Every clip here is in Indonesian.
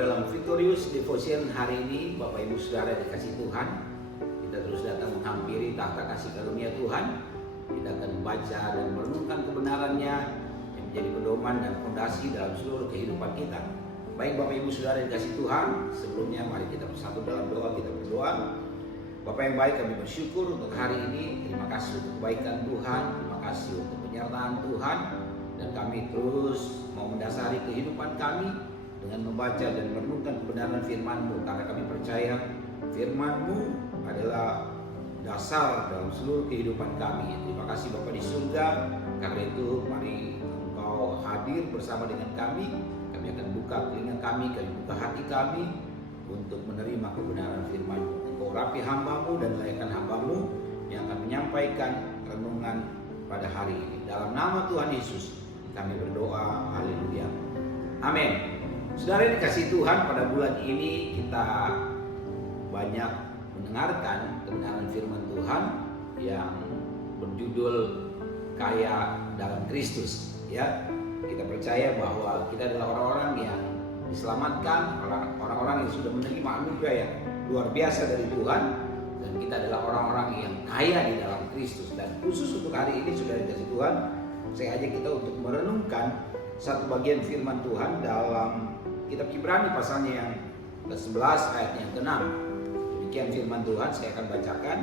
dalam Victorious Devotion hari ini, Bapak Ibu Saudara dikasih Tuhan, kita terus datang menghampiri tahta kasih karunia Tuhan. Kita akan membaca dan merenungkan kebenarannya yang menjadi pedoman dan fondasi dalam seluruh kehidupan kita. Baik Bapak Ibu Saudara dikasih Tuhan, sebelumnya mari kita bersatu dalam doa. Kita berdoa. Bapak yang baik, kami bersyukur untuk hari ini. Terima kasih untuk kebaikan Tuhan, terima kasih untuk penyertaan Tuhan, dan kami terus mau mendasari kehidupan kami dengan membaca dan merenungkan kebenaran firman-Mu, karena kami percaya firman-Mu adalah dasar dalam seluruh kehidupan kami. Terima kasih Bapa di surga, karena itu mari Engkau hadir bersama dengan kami. Kami akan buka telinga kami buka hati kami untuk menerima kebenaran firman-Mu. Engkau rapi hamba-Mu dan layakkan hamba-Mu yang akan menyampaikan renungan pada hari ini. Dalam nama Tuhan Yesus kami berdoa, haleluya, amin. Saudara dikasih Tuhan, pada bulan ini kita banyak mendengarkan kebenaran firman Tuhan yang berjudul Kaya dalam Kristus. Ya, kita percaya bahwa kita adalah orang-orang yang diselamatkan, orang-orang yang sudah menerima anugerah yang luar biasa dari Tuhan, dan kita adalah orang-orang yang kaya di dalam Kristus. Dan khusus untuk hari ini, sudah dikasih Tuhan, saya ajak kita untuk merenungkan satu bagian firman Tuhan dalam kitab Ibrani pasalnya yang ke-11 ayat yang ke-6. Demikian firman Tuhan, saya akan bacakan.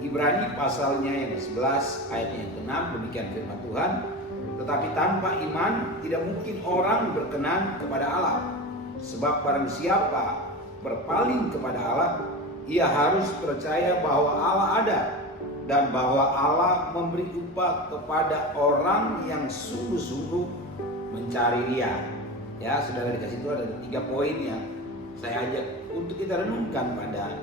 Ibrani pasalnya yang ke-11 ayat yang ke-6. Demikian firman Tuhan. Tetapi tanpa iman tidak mungkin orang berkenan kepada Allah. Sebab barang siapa berpaling kepada Allah, ia harus percaya bahwa Allah ada, dan bahwa Allah memberi upah kepada orang yang sungguh-sungguh mencari Dia. Ya, saudara dikasih Tuhan, ada 3 poin yang saya ajak untuk kita renungkan pada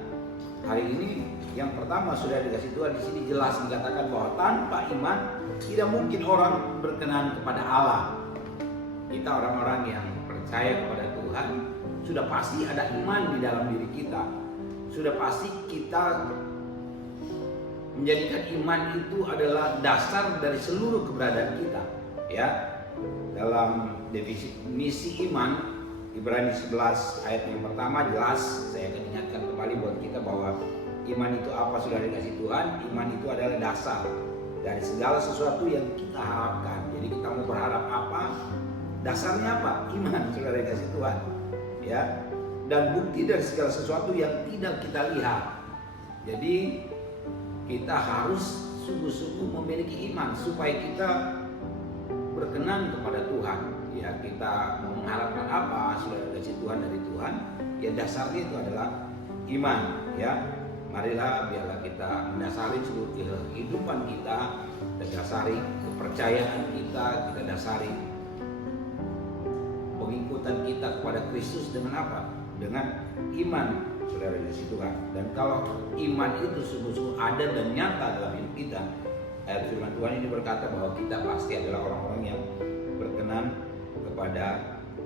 hari ini. Yang pertama, saudara dikasih Tuhan, di sini jelas dikatakan bahwa tanpa iman tidak mungkin orang berkenan kepada Allah. Kita orang-orang yang percaya kepada Tuhan, sudah pasti ada iman di dalam diri kita. Sudah pasti kita menjadikan iman itu adalah dasar dari seluruh keberadaan kita. Ya, dalam definisi iman, Ibrani 11 ayat yang pertama jelas, saya akan ingatkan kembali buat kita bahwa iman itu apa, sudah dikasih Tuhan. Iman itu adalah dasar dari segala sesuatu yang kita harapkan. Jadi kita mau berharap apa, dasarnya apa? Iman, sudah dikasih Tuhan. Ya, dan bukti dari segala sesuatu yang tidak kita lihat. Jadi kita harus sungguh-sungguh memiliki iman supaya kita berkenan kepada Tuhan. Ya, kita mau mengharapkan apa, sudah dikasih Tuhan dari Tuhan. Ya, dasarnya itu adalah iman. Ya, marilah biarlah kita mendasari seluruh kehidupan kita, dasari kepercayaan kita dasari pengikutan kita kepada Kristus dengan apa? Dengan iman, saudara dikasih Tuhan. Dan kalau iman itu sungguh-sungguh ada dan nyata dalam hidup kita, ayat firman Tuhan ini berkata bahwa kita pasti adalah orang-orang yang berkenan kepada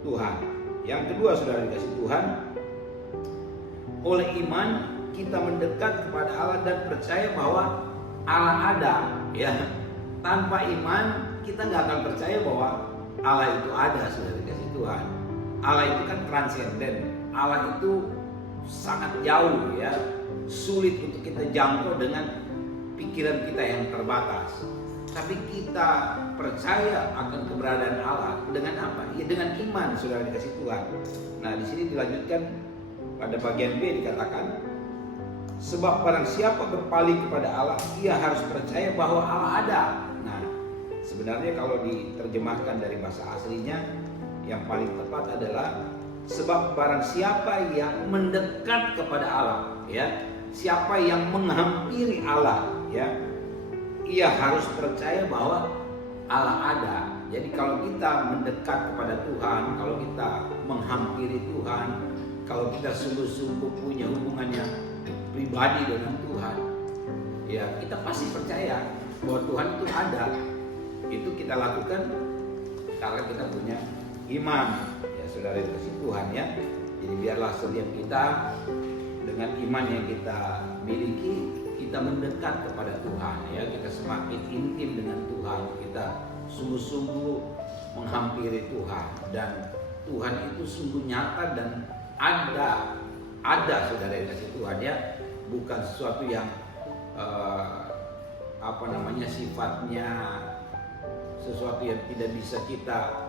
Tuhan. Yang kedua, saudara dikasih Tuhan, oleh iman kita mendekat kepada Allah dan percaya bahwa Allah ada. Ya, tanpa iman kita nggak akan percaya bahwa Allah itu ada, saudara dikasih Tuhan. Allah itu kan transenden. Allah itu sangat jauh, ya, sulit untuk kita jangkau dengan pikiran kita yang terbatas. Tapi kita percaya akan keberadaan Allah dengan apa? Ya, dengan iman, saudara dikasih Tuhan. Nah, di sini dilanjutkan pada bagian B dikatakan, sebab barang siapa berpaling kepada Allah, ia harus percaya bahwa Allah ada. Nah, sebenarnya kalau diterjemahkan dari bahasa aslinya, yang paling tepat adalah sebab barang siapa yang mendekat kepada Allah, ya, siapa yang menghampiri Allah, ya, ia harus percaya bahwa Allah ada. Jadi kalau kita mendekat kepada Tuhan, kalau kita menghampiri Tuhan, kalau kita sungguh-sungguh punya hubungan yang pribadi dengan Tuhan, ya, kita pasti percaya bahwa Tuhan itu ada. Itu kita lakukan karena kita punya iman. Ya, saudara dikasih Tuhan, ya. Jadi biarlah setiap kita dengan iman yang kita miliki, kita mendekat kepada Tuhan, ya. Kita semakin intim dengan Tuhan, kita sungguh-sungguh menghampiri Tuhan, dan Tuhan itu sungguh nyata dan ada saudara yang kasih Tuhan ya, bukan sesuatu yang sifatnya sesuatu yang tidak bisa kita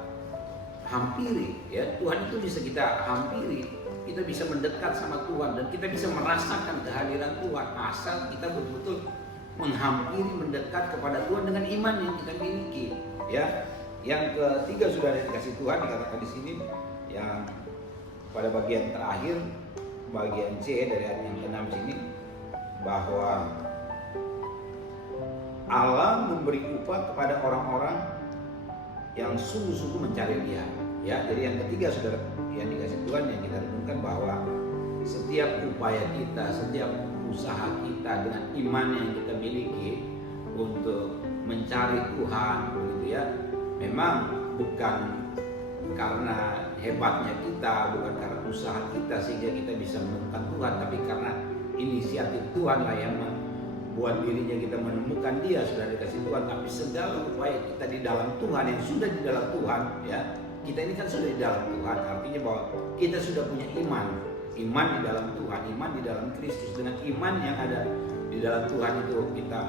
hampiri ya. Tuhan itu bisa kita hampiri, kita bisa mendekat sama Tuhan dan kita bisa merasakan kehadiran Tuhan asal kita betul-betul menghampiri, mendekat kepada Tuhan dengan iman yang kita miliki ya. Yang ketiga saudara yang dikasih Tuhan dikatakan di sini yang pada bagian terakhir, bagian C dari ayat yang ke-6 sini, bahwa Allah memberi upah kepada orang-orang yang sungguh-sungguh mencari Dia. Ya, jadi yang ketiga saudara yang dikasih Tuhan yang kita renungkan bahwa setiap upaya kita, setiap usaha kita dengan iman yang kita miliki untuk mencari Tuhan, begitu ya, memang bukan karena hebatnya kita, bukan karena usaha kita sehingga kita bisa menemukan Tuhan, tapi karena inisiatif Tuhan lah yang membuat dirinya kita menemukan Dia, sudah dikasih Tuhan. Tapi segala upaya kita di dalam Tuhan, yang sudah di dalam Tuhan ya, kita ini kan sudah di dalam Tuhan, artinya bahwa kita sudah punya iman di dalam Tuhan, iman di dalam Kristus. Dengan iman yang ada di dalam Tuhan itu kita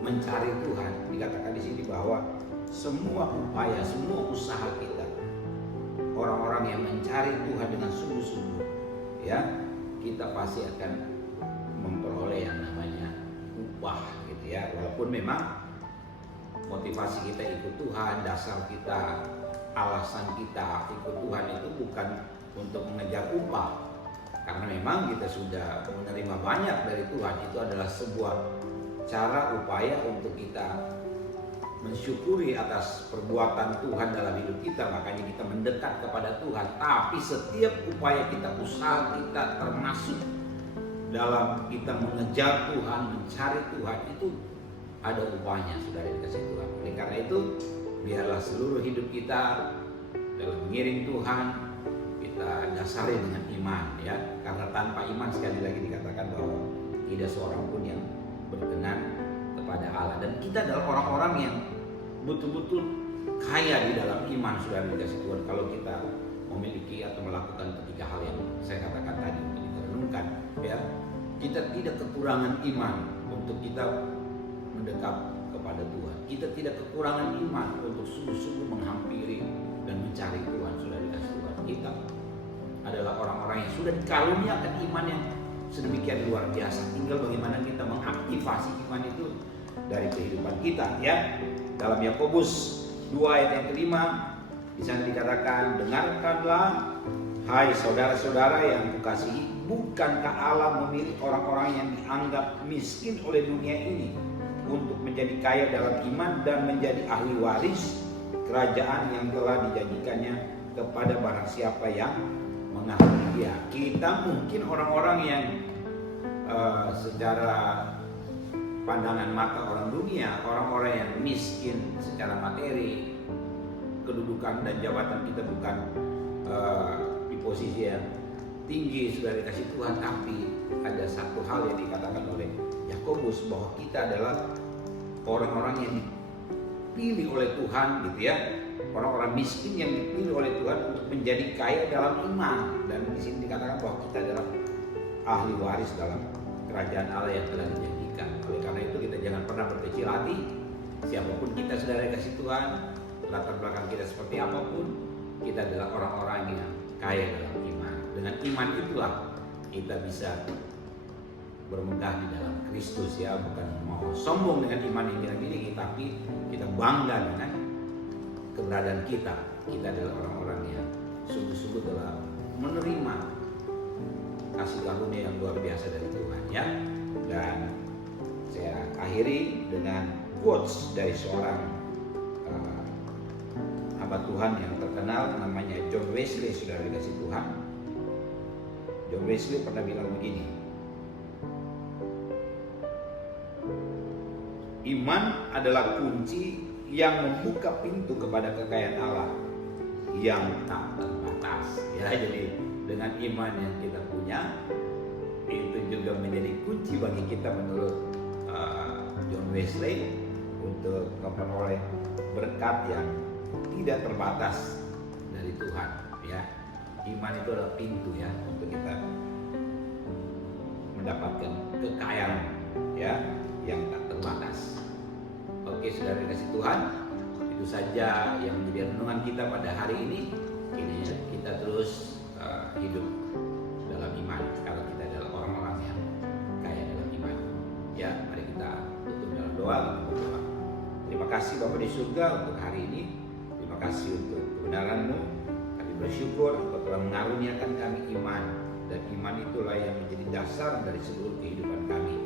mencari Tuhan. Dikatakan di sini bahwa semua upaya, semua usaha kita, orang-orang yang mencari Tuhan dengan sungguh-sungguh ya, kita pasti akan memperoleh yang namanya upah gitu ya. Walaupun memang motivasi kita ikut Tuhan, dasar kita, alasan kita ikut Tuhan itu bukan untuk mengejar upah, karena memang kita sudah menerima banyak dari Tuhan. Itu adalah sebuah cara upaya untuk kita mensyukuri atas perbuatan Tuhan dalam hidup kita, makanya kita mendekat kepada Tuhan. Tapi setiap upaya kita, usaha kita, termasuk dalam kita mengejar Tuhan, mencari Tuhan, itu ada upahnya, saudara dikasih Tuhan. Oleh karena itu, biarlah seluruh hidup kita dalam mengiring Tuhan kita dasari dengan iman ya. Karena tanpa iman, sekali lagi dikatakan bahwa tidak seorang pun yang berkenan kepada Allah. Dan kita adalah orang-orang yang betul-betul kaya di dalam iman, saudara dikasih Tuhan, kalau kita memiliki atau melakukan ketiga hal yang saya katakan tadi untuk kita renungkan ya. Kita tidak kekurangan iman untuk kita mendekat kepada Tuhan. Kita tidak kekurangan iman untuk sungguh-sungguh menghampiri dan mencari Tuhan, saudara dikasih Tuhan. Kita adalah orang-orang yang sudah dikaruniakan iman yang sedemikian luar biasa. Tinggal bagaimana kita mengaktifasi iman itu dari kehidupan kita ya. Dalam Yakobus 2 ayat yang kelima, di sana dikatakan, dengarkanlah hai saudara-saudara yang kukasihi, bukankah Allah memilih orang-orang yang dianggap miskin oleh dunia ini untuk menjadi kaya dalam iman dan menjadi ahli waris kerajaan yang telah dijanjikannya kepada barang siapa yang mengasihi Dia. Kita mungkin orang-orang yang secara pandangan mata orang dunia, orang-orang yang miskin secara materi, kedudukan dan jabatan kita bukan di posisi yang tinggi, sudah dikasih Tuhan. Tapi ada satu hal yang dikatakan oleh Yakobus, bahwa kita adalah orang-orang yang dipilih oleh Tuhan gitu ya, orang-orang miskin yang dipilih oleh Tuhan untuk menjadi kaya dalam iman. Dan di sini dikatakan bahwa kita adalah ahli waris dalam kerajaan Allah yang telah dijanjikan. Oleh karena itu kita jangan pernah berkecil hati. Siapapun kita, saudara kasih Tuhan, latar belakang kita seperti apapun, kita adalah orang-orang yang kaya dalam iman. Dengan iman itulah kita bisa bermegah di dalam Kristus ya. Bukan mau sombong dengan iman yang kita miliki, tapi kita bangga dengan keberadaan kita. Kita adalah orang-orang yang sungguh-sungguh telah menerima kasih karunia yang luar biasa dari Tuhan ya. Dan saya akhiri dengan quotes dari seorang hamba Tuhan yang terkenal, namanya John Wesley, saudara dikasih Tuhan. John Wesley pernah bilang begini, iman adalah kunci yang membuka pintu kepada kekayaan Allah yang tak terbatas ya. Jadi dengan iman yang kita punya, itu juga menjadi kunci bagi kita menurut John Wesley untuk memperoleh berkat yang tidak terbatas dari Tuhan Ya, iman itu adalah pintu ya untuk kita mendapatkan kekayaan ya yang tak terbatas. Oke, saudara dikasih Tuhan, itu saja yang menjadi renungan kita pada hari ini. Ini kita terus hidup dalam iman kalau kita adalah orang-orang yang kaya dalam iman. Ya, mari kita tutup dalam doa, kita berdoa. Terima kasih Bapa di surga untuk hari ini. Terima kasih untuk kebenaran-Mu. Kami bersyukur Engkau telah mengaruniakan kami iman, dan iman itulah yang menjadi dasar dari seluruh kehidupan kami.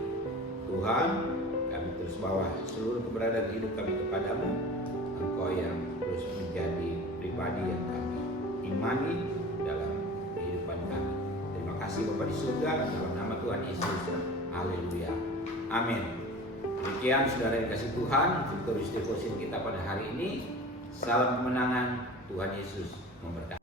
Tuhan, kami terus bawa seluruh keberadaan hidup kami kepadamu. Engkau yang terus menjadi pribadi yang kami imani dalam kehidupan kami. Terima kasih Bapa di surga, dalam nama Tuhan Yesus. Haleluya. Amin. Demikian saudara yang dikasih Tuhan, tulis devotion kita pada hari ini. Salam kemenangan, Tuhan Yesus memberkati.